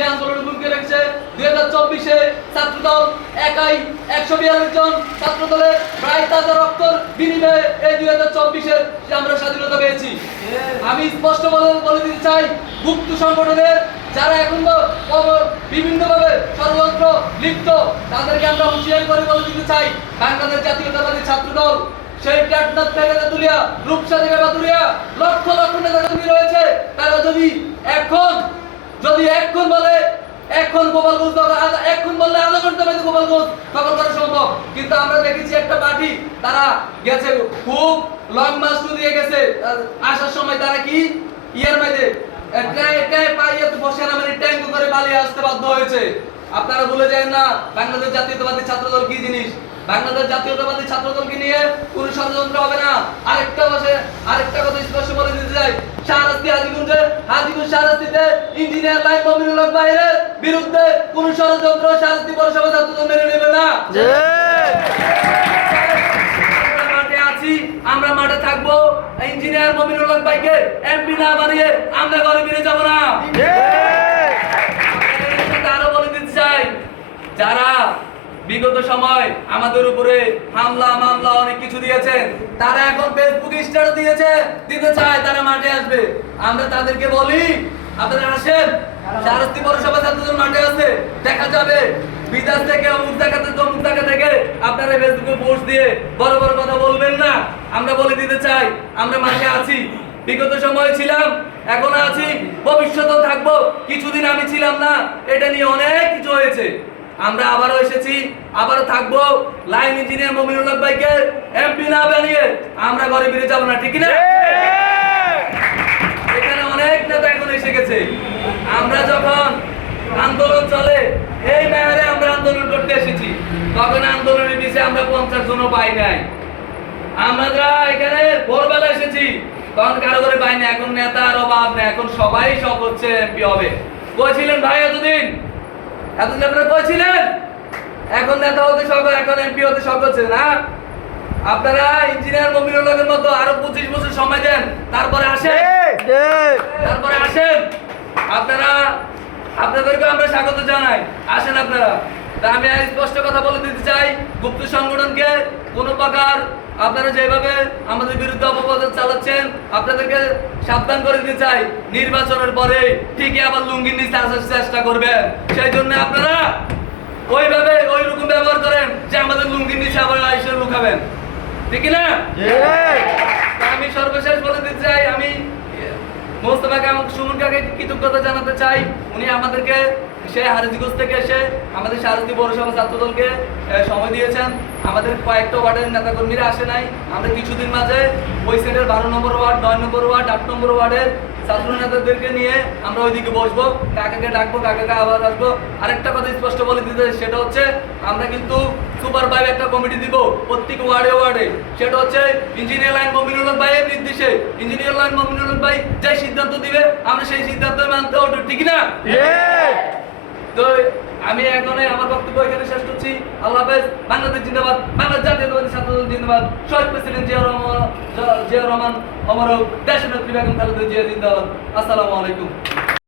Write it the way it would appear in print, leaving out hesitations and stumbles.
সে আন্দোলনের ভূমিকা রেখেছে। 2024-এ ছাত্রদল একাই 142 জন ছাত্রদলের প্রায় তাজা রক্তর বিনিময়ে এই 2024-এ আমরা স্বাধীনতা পেয়েছি। আমি স্পষ্ট বলে দিতে চাই, গুপ্ত সংগঠনের যারা এখন বিভিন্নভাবে ষড়যন্ত্র লিপ্ত তাদেরকে আমরা হুঁশিয়ারি করে বলে দিতে চাই, বাংলাদেশ জাতীয়তাবাদী ছাত্রদল সেই টেকনাফ থেকে তেতুলিয়া, রূপসা থেকে বাতুরিয়া লক্ষ লক্ষ নেতা কর্মী রয়েছে। তারা যদি এখন বলে এখন গোপালগঞ্জ এখন বললে আধা ঘন্টা বাদে গোপালগঞ্জ দখল করা সম্ভব, কিন্তু আমরা দেখেছি একটা পার্টি তারা গেছে খুব লং মার্চ দিয়ে গেছে, আসার সময় তারা কি ইয়ার মধ্যে বসে না মানে ট্যাঙ্ক করে পালিয়ে আসতে বাধ্য হয়েছে। আপনারা ভুলে যায় না বাংলাদেশ জাতীয়তাবাদী ছাত্রদল কি জিনিস। বাংলাদেশ জাতীয়তাবাদী ছাত্রদলকে নিয়ে কোন ষড়যন্ত্র হবে না। আরেকটা কথা স্পষ্ট বলে দিতে চাই, শাহরাস্তি হাজীগঞ্জ শাহরাস্তিতে ইঞ্জিনিয়ার লাইন মমিনুল হক ভাইয়ের বিরুদ্ধে কোন ষড়যন্ত্র শাহরাস্তি পৌরসভা ছাত্রদল মেনে নেবে না। আমরা মাঠে থাকবো, ইঞ্জিনিয়ার মমিনুল হক ভাইকে এমপি না বানিয়ে আমরা ঘরে ফিরে যাবো না। আরো বলে দিতে চাই, যারা বিগত সময় আমাদের উপরে হামলা মামলা অনেক কিছু দিয়েছেন, তারা এখন ফেসবুক স্ট্যাটাস দিতে চায় তারা মাঠে আসবে। আমরা তাদেরকে বলি, আপনারা আসেন, শাহরাস্তি পৌরসভা ছাত্রদল মাঠে আছে, দেখা যাবে। বিদেশ থেকে অমুক জায়গা থেকে আপনারা ফেসবুকে পোস্ট দিয়ে বড় বড় কথা বলবেন না। আমরা বলে দিতে চাই, আমরা মাঠে আছি, বিগত সময় ছিলাম, এখন আছি, ভবিষ্যতেও থাকবো। কিছুদিন আমি ছিলাম না, এটা নিয়ে অনেক কিছু হয়েছে। আমরা আবারও এসেছি, আবারও থাকবো। লাইন ইঞ্জিনিয়ার মমিনুল হক ভাইকে এমপি না বানিয়ে আমরা ঘরে ফিরে যাবো না, ঠিক না? এখানে অনেক নেতা এখন এসে গেছে। আমরা যখন আন্দোলন চলে এই মেয়ারে আমরা আন্দোলন করতে এসেছি, তখন আন্দোলনের পিছিয়ে আমরা 50 জনও পাই নাই। আমরা এখানে ভোরবেলা এসেছি, তখন কারো করে পাই না। এখন নেতার অভাব নেই, এখন সবাই সব হচ্ছে এমপি হবে। কইছিলেন ভাই এতদিন আপনারা কইছিলেন, এখন নেতা হতে সব, এখন এমপি হতে সব হচ্ছে না। আপনারা ইঞ্জিনিয়ার মমিনুল হকের মতো আরো 25 বছর সময় দেন, তারপরে আসেন। আপনাদেরকে আমরা স্বাগত জানাই, আসেন আপনারা। তা আমি স্পষ্ট কথা বলে দিতে চাই, গুপ্ত সংগঠনকে কোনো প্রকার আপনারা যেভাবে আমাদের বিরুদ্ধে অপপ্রচার চালাচ্ছেন, আপনাদেরকে সাবধান করে দিতে চাই, নির্বাচনের পরে ঠিকই আবার লুঙ্গির নিচে আসার চেষ্টা করবেন। সেই জন্য আপনারা ওইভাবে ওই রকম ব্যবহার করেন যে আমাদের লুঙ্গির নিচে আবার আইসে লুকাবেন, ঠিক না? আমি সর্বশেষ বলে দিতে চাই, আমি মোস্তফাকে সুমন কাকে কৃতজ্ঞতা জানাতে চাই। উনি আমাদেরকে সে হারিজগঞ্জ থেকে এসে আমাদের শাহরাস্তি পৌরসভা ছাত্রদলকে সময় দিয়েছেন। আমাদের কয়েকটা ওয়ার্ডের নেতাকর্মীরা আসে নাই। আমরা কিছুদিন মাঝে ওই সাইডের 12 নম্বর ওয়ার্ড, 9 নম্বর ওয়ার্ড, 8 নম্বর ওয়ার্ডের ছাত্র নেতাদেরকে নিয়ে আমরা ওইদিকে বসবো, কাকাকে ডাকবো, কাকাকে আবার আসবো। আরেকটা কথা স্পষ্ট বলে দিতে, সেটা হচ্ছে আমরা কিন্তু সুপার ভাইব একটা কমিটি দিব প্রত্যেক ওয়ার্ডে। সেটা হচ্ছে ইঞ্জিনিয়ার লাইন মমিনুল হক ভাইয়ের নির্দেশে, ইঞ্জিনিয়ার লাইন মমিনুল হক ভাই যে সিদ্ধান্ত দিবে আমরা সেই সিদ্ধান্ত মানতে হবে, ঠিক না? তো আমি এখন আমার বক্তব্য এখানে শেষ করছি। আল্লাহ হাফেজ। বাংলাদেশ জিন্দাবাদ, বাংলাদেশ জাতীয়তাবাদী ছাত্রদল জিন্দাবাদ, শহীদ প্রেসিডেন্ট জিয়া রহমান অমর হোক, দেশনেত্রী বেগম খালেদা জিয়া জিন্দাবাদ। আসসালামু আলাইকুম।